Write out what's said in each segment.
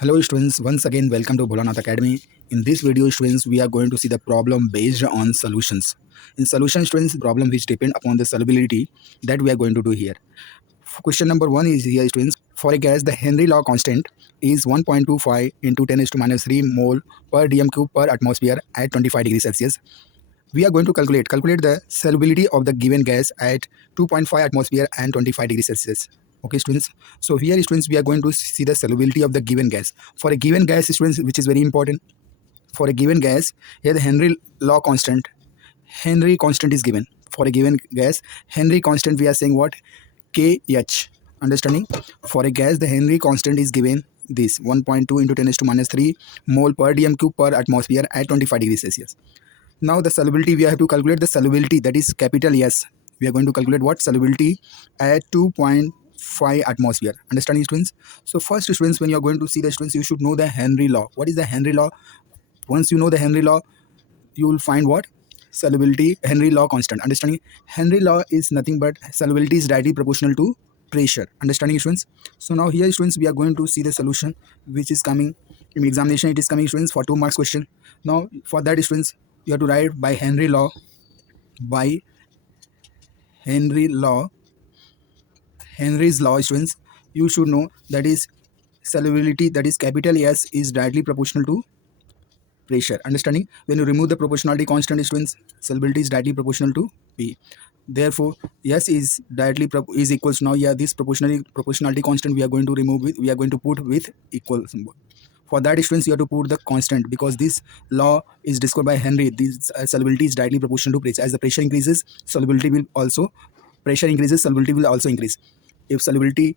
Hello students, once again welcome to Bholanath Academy. In this video students, we are going to see the problem based on solutions. In solution students, problem which depend upon the solubility that we are going to do here. Question number 1 is here students. For a gas, the Henry law constant is 1.25 into 10 to minus 3 mole per dm cube per atmosphere at 25 degrees Celsius. We are going to calculate the solubility of the given gas at 2.5 atmosphere and 25 degrees Celsius. Okay students, so here students we are going to see the solubility of the given gas. For a given gas students, which is very important, for a given gas, here the Henry constant is given. For a given gas, Henry constant, we are saying what? Kh. Understanding? For a gas, the Henry constant is given this 1.2 into 10 to minus 3 mole per dm cube per atmosphere at 25 degrees Celsius. Now the solubility, we have to calculate the solubility, that is capital S. We are going to calculate what? Solubility at 2.5 atmosphere. Understanding students? So first students, when you are going to see the students, you should know the Henry law. What is the Henry law? Once you know the Henry law, you will find what? Solubility, Henry law constant. Understanding? Henry law is nothing but solubility is directly proportional to pressure. Understanding students? So now here students, we are going to see the solution which is coming in examination. It is coming students for 2 marks question. Now for that students, you have to write by Henry law, Henry's law students, you should know that is solubility, that is capital S, is directly proportional to pressure. Understanding? When you remove the proportionality constant students, solubility is directly proportional to P. Therefore S is directly is equals, now yeah, this proportionality constant we are going to remove with, we are going to put with equal symbol. For that students, you have to put the constant, because this law is discovered by Henry. This solubility is directly proportional to pressure. As the pressure increases, solubility will also solubility will also increase. If solubility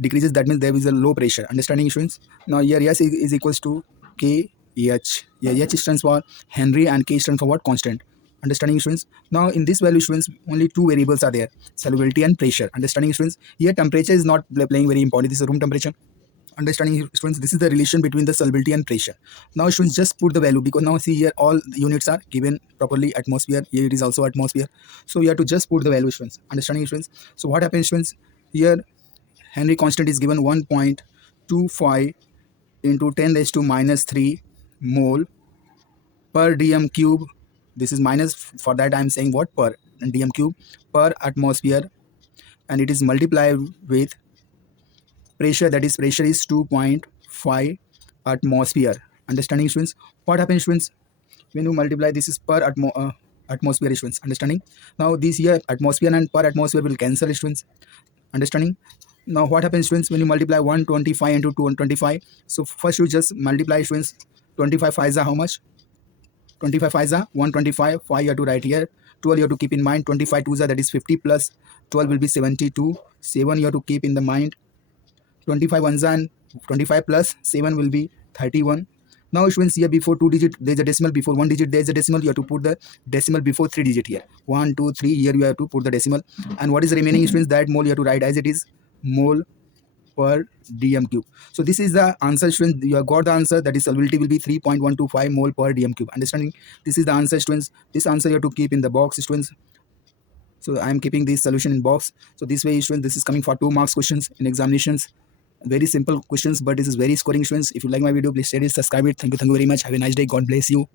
decreases, that means there is a low pressure. Understanding students? Now here S is equals to Kh. Yeah, H stands for Henry and K stands for what? Constant. Understanding students? Now in this value students, only 2 variables are there, solubility and pressure. Understanding students? Here temperature is not playing very important. This is room temperature. Understanding students, this is the relation between the solubility and pressure. Now students, just put the value, because now see here all units are given properly. Atmosphere, here it is also atmosphere, so you have to just put the value students. Understanding students? So what happens students, here Henry constant is given 1.25 into 10 raised to minus 3 mole per dm cube. This is minus, for that I am saying what? Per dm cube per atmosphere, and it is multiplied with pressure, that is pressure is 2.5 atmosphere. Understanding students? What happens students, when you multiply, this is per atmosphere students. Understanding? Now this here atmosphere and per atmosphere will cancel students. Understanding? Now what happens students, when you multiply 125 into 225, so first you just multiply students. 25 5s are how much? 25 5s are 125. 5 you have to write here. 12 you have to keep in mind. 25 2s are, that is 50, plus 12 will be 72. 7 you have to keep in the mind. 25 ones and 25 plus 7 will be 31. Now students, here before 2 digit there is a decimal, before 1 digit there is a decimal. You have to put the decimal before 3 digit here. 1 2 3, here you have to put the decimal. And what is the remaining students, that mole you have to write as it is, mole per dm cube. So this is the answer students. You have got the answer, that is solubility will be 3.125 mole per dm cube. Understanding? This is the answer students. This answer you have to keep in the box students. So I am keeping this solution in box. So this way students, this is coming for 2 marks questions in examinations. Very simple questions, but this is very scoring students. If you like my video, please share it, subscribe it. Thank you very much. Have a nice day. God bless you.